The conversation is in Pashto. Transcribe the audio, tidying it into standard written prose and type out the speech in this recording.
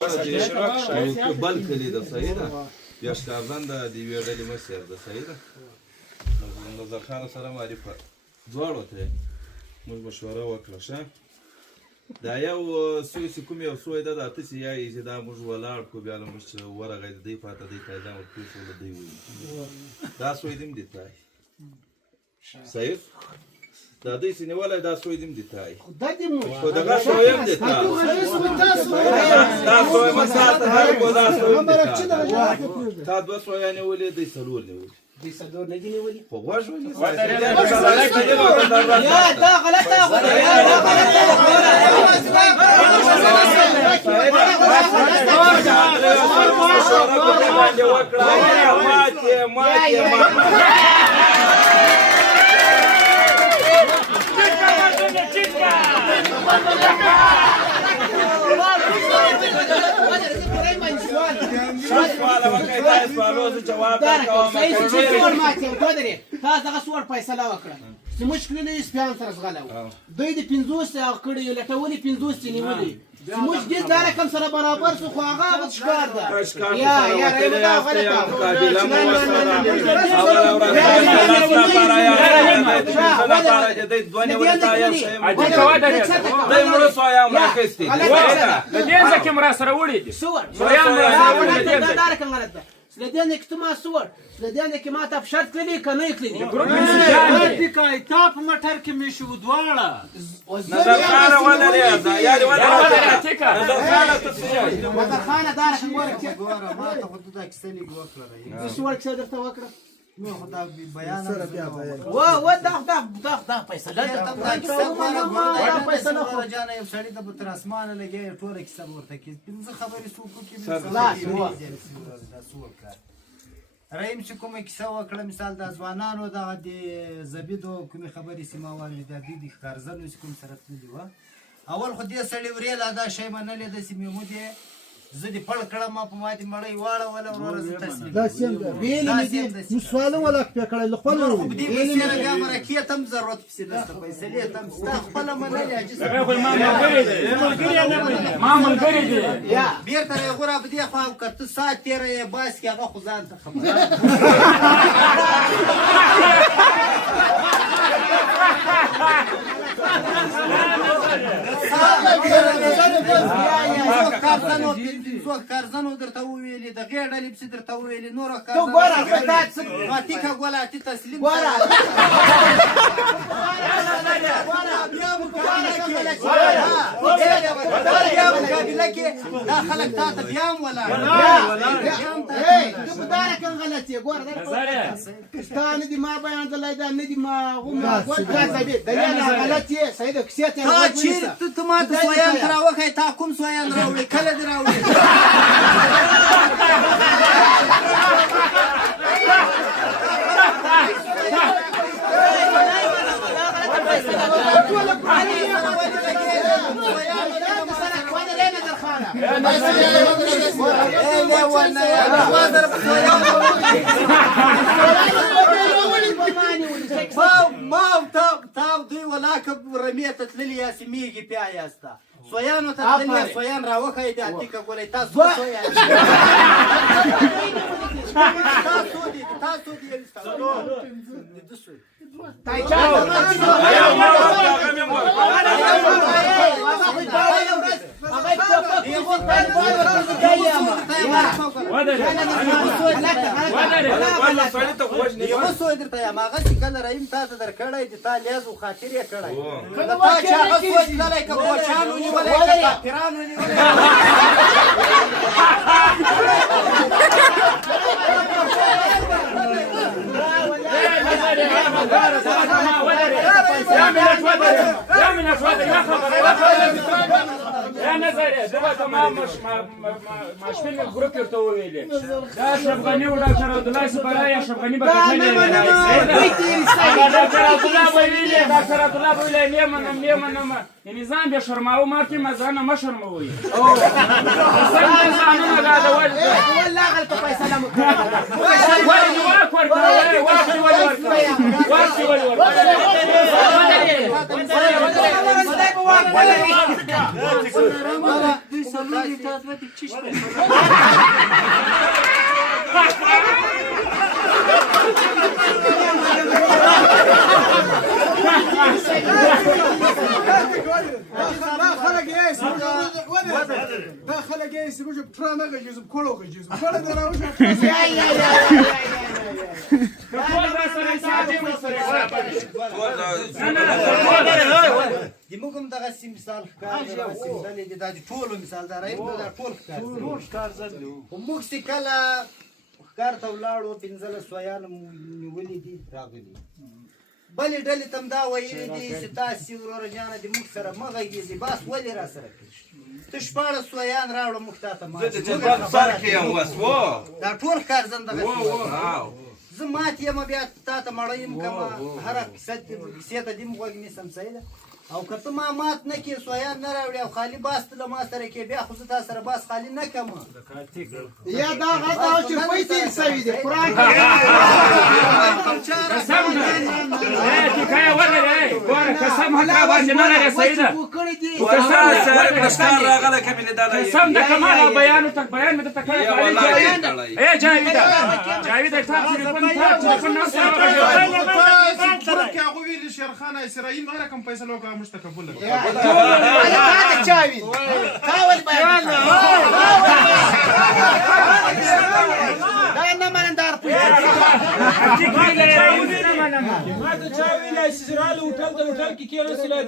بل کلی ده صحیح ده بیا ښکارزن د یوې ډلې مشر ده صحیح ده نظر خان سره معرفه دواړو ته موږ مشوره وکړه ښه دا یو څه کوم یو څو ده د اته چې یایي چې دا موږ ولاړ کړو بیا له موږ چې ورغی د دی پاته دی قاعده ورکړو له دی وایي دا سوی دیم دی تای صحیح دا دوی چې نیولی دا سوی دیم دی تای خو دغه سوی هم دی تا دا سوی مه ساته هر کو دا سوی هم دی تا دوه سویان نیولي دی څلور نیولي دې څلور نه دي نیولي خو غوږ ونیسه یا دا غلطه خو ده یا دا غلطه تاسو دغه سوړ فیصله وکړه چې مشکل نه سپیان سره زغلو دوی د 50 کړي یو لټولي 50 نیولي موږ دې دا رقم سره برابر شو خو هغه به ښکار ده یا رایو دا غلطه سلديان اكتما صور سلديان كما تاب شرط كلي كنه كلي دي كاي تاب مټر کې مشو دواړه نظر خان ولا رياضه يعني ولا تيكا نظر خان تصير نظر خان دار خبرك ګوره ما ته خو دا کیسه وکړه صور كسر درته وکړه نو خدا بیان و دا پیسې دا پیسې نه خو جانه یو سړی د تر اسمانه لګي ټوله کیسه ورته کې پنځه خبرې سوکو کې رایم چې کومه کیسه وکړه مثال د ځوانانو دغه د زبیدو کومې خبرې سیمه والي د دې ښکارزنو کوم سره تللی وه اول خو دې سړی وریله دا شی منلې د سیمې مو دې زه دې پړ کړم ما په ماتې مړۍ واړوله وروره زه تسلیم دا سیم ده ویلې دې نو سوالو ولا کړی له خپل خو دې پیسې راګه مرکې تم ضرورت پیسې نشته پیسې تم ستا خپل منلې عجز ما ملګری دي یا بیرته غوړه په دې خوا کته سات تیرې باس کې هغه خو ځان ته خبره کارزنو درته وویلې د غیر ډلې پسې درته وویلې نور ټیکه ګوله تی تسلیم مقابله کې دا خلک تا ته بیا هم ولاړ دا رقم غلط یې ګوره ستا نه دي ما بیان دلی دا نه دي ما غلط یې صحیح ده کیسې ته ته ما ته سویان راوښی تا کوم سویان راوړې کله دې راوړې ما تاو دوی ولاکه رمې ته تللي یاستې میږي بیا یاسته سویانو ته تللي سویان راوښی د اتیکه ګولۍ تاسو سویان تاسو دې یو څو درته یم هغه چې کله رایم تا ته درکړی د تا لیاز و خاطر یې کړی د تا چې هغه سوچ تللی که کوچان ونیولی که کافران ونیولی يا نظري دلوقتي ما شفنا الجروب يرتوي لي ده اشرف غني وده اشرف عبد الله سبرايا اشرف غني بكتني ده اشرف عبد الله بيلي ده اشرف عبد الله بيلي نيمن النظام بيشرماو ماركي مزانا ما شرموي ولا غلط فيصل دا خلک یې سمجه پټرا نه غږیږي کولو غږیږي کولو دراوځي د موږ هم دغسې مثال ښکار دی دغسې مثال دی دا د ټولو مثال دا رایم دا ټول ښکار خو موږ چې کله ښکار ته ولاړو 15 سویان نیولي دي راغلي بلې ډلې ته هم دا ویلي دي چې تاسې وروره جانه د موږ سره مه غږېږئ بس ولې را سره کوي ته 14 سویان راوړه موږ تا ته دا ټول ښکار زه هم دغسې زه مات یم بیا تا ته مړه یم کمه هره کیسې ته دې م غوږ نیسم صحیح ده او که ته ما مات نه کړې سویان نه راوړې او خالي باس ته له ما سره کې بیا خو زه تا سره باس خالي نه کړم یا دا غدا چې پوي تیر سوي دي قران کې قسم ده کای ولې ګوره قسم هغه باندې نه لري سیده قسم ده کمال بیان ته بیان مې ته کړی اے جاوید ته تلیفون نه سره کې هغه ویل شیرخان اسرائیل ما رقم پیسې لوکا مستقبل هذا جاوید حاول بیان دا نه ماندار ما ته چا ویل اسرائیل هوټل ته هوټل کې کېنو سلا